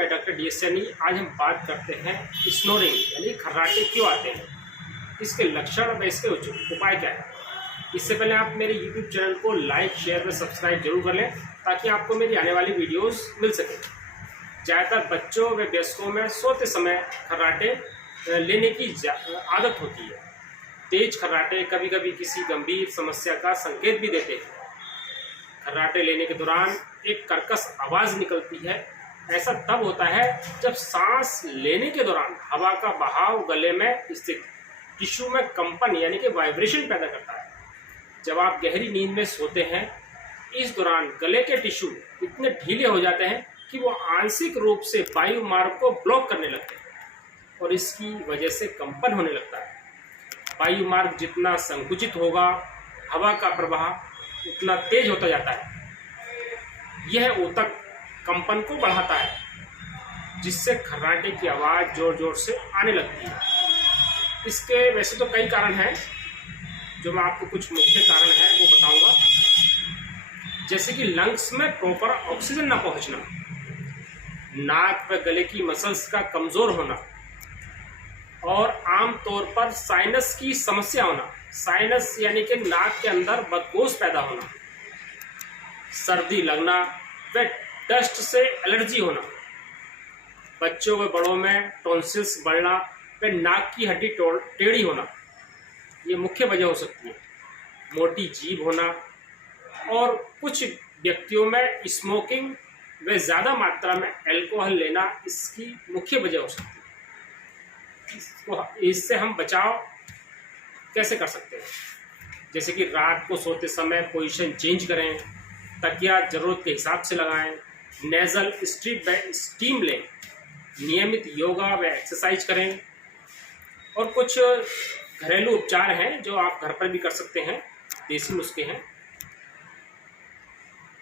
मैं doctor DS Saini. आज हम बात करते हैं स्नोरिंग यानी खर्राटे क्यों आते हैं, इसके लक्षण व इसके उपाय क्या है। इससे पहले आप मेरे YouTube चैनल को लाइक शेयर व सब्सक्राइब जरूर कर लें ताकि आपको मेरी आने वाली वीडियोस मिल सके। ज़्यादातर बच्चों व वयस्कों में सोते समय खर्राटे लेने की आदत होती है। तेज खर्राटे कभी कभी किसी गंभीर समस्या का संकेत भी देते हैं। खर्राटे लेने के दौरान एक कर्कश आवाज़ निकलती है। ऐसा तब होता है जब सांस लेने के दौरान हवा का बहाव गले में स्थित टिश्यू में कंपन यानी कि वाइब्रेशन पैदा करता है। जब आप गहरी नींद में सोते हैं, इस दौरान गले के टिश्यू इतने ढीले हो जाते हैं कि वो आंशिक रूप से वायु मार्ग को ब्लॉक करने लगते हैं और इसकी वजह से कंपन होने लगता है। वायु मार्ग जितना संकुचित होगा, हवा का प्रवाह उतना तेज होता जाता है। यह ऊतक कंपन को बढ़ाता है जिससे खर्राटे की आवाज़ जोर जोर से आने लगती है। इसके वैसे तो कई कारण हैं, जो मैं आपको कुछ मुख्य कारण है वो बताऊंगा। जैसे कि लंग्स में प्रॉपर ऑक्सीजन ना पहुंचना, नाक व गले की मसल्स का कमज़ोर होना और आमतौर पर साइनस की समस्या होना। साइनस यानी कि नाक के अंदर बदबू पैदा होना, सर्दी लगना व डस्ट से एलर्जी होना, बच्चों व बड़ों में टॉन्सिल्स बढ़ना व नाक की हड्डी टेढ़ी होना, ये मुख्य वजह हो सकती है। मोटी जीभ होना और कुछ व्यक्तियों में स्मोकिंग व ज़्यादा मात्रा में अल्कोहल लेना इसकी मुख्य वजह हो सकती है। इससे हम बचाव कैसे कर सकते हैं, जैसे कि रात को सोते समय पोजीशन चेंज करें, तकिया ज़रूरत के हिसाब से लगाएं, नेज़ल स्ट्रिप व स्टीम लें, नियमित योगा व एक्सरसाइज करें और कुछ घरेलू उपचार हैं जो आप घर पर भी कर सकते हैं, देसी नुस्खे हैं।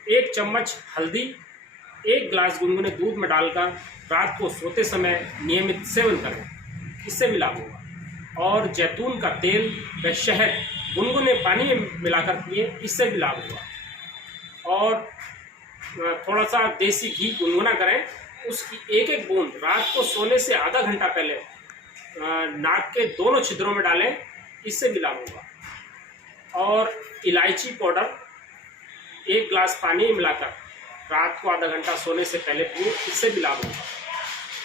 1 चम्मच हल्दी 1 गिलास गुनगुने दूध में डालकर रात को सोते समय नियमित सेवन करें, इससे भी लाभ होगा। और जैतून का तेल व शहद गुनगुने पानी में मिलाकर पिए, इससे भी लाभ होगा। और थोड़ा सा देसी घी गुनगुना करें, उसकी एक बूंद रात को सोने से आधा घंटा पहले नाक के दोनों छिद्रों में डालें, इससे भी लाभ होगा। और इलायची पाउडर 1 गिलास पानी में मिलाकर रात को आधा घंटा सोने से पहले पिए, इससे भी लाभ होगा।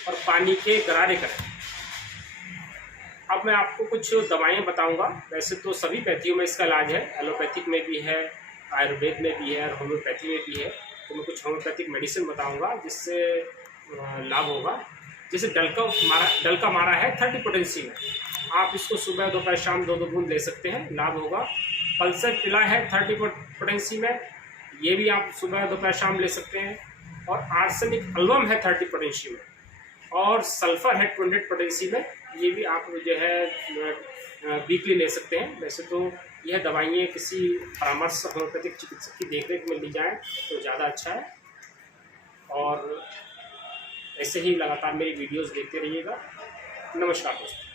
और पानी के गरारे करें। अब मैं आपको कुछ दवाएं बताऊंगा। वैसे तो सभी पैथियों में इसका इलाज है, एलोपैथिक में भी है, आयुर्वेद में भी है और होम्योपैथी में भी है। तो मैं कुछ होम्योपैथिक मेडिसिन बताऊंगा जिससे लाभ होगा। जैसे डल का मारा है 30 पोटेंसी में, आप इसको सुबह दोपहर शाम 2-2 बूंद ले सकते हैं, लाभ होगा। पल्सर पिला है 30 पोटेंसी में, ये भी आप सुबह दोपहर शाम ले सकते हैं। और आर्सेनिक अल्वम है 30 पोटेंसी में, और सल्फर है 20 पोटेंसी में, ये भी आप जो है वीकली ले सकते हैं। वैसे तो यह दवाइयाँ किसी परामर्श होम्योपैथिक चिकित्सक की देखरेख में ली जाए तो ज़्यादा अच्छा है। और ऐसे ही लगातार मेरी वीडियोस देखते रहिएगा। नमस्कार दोस्तों।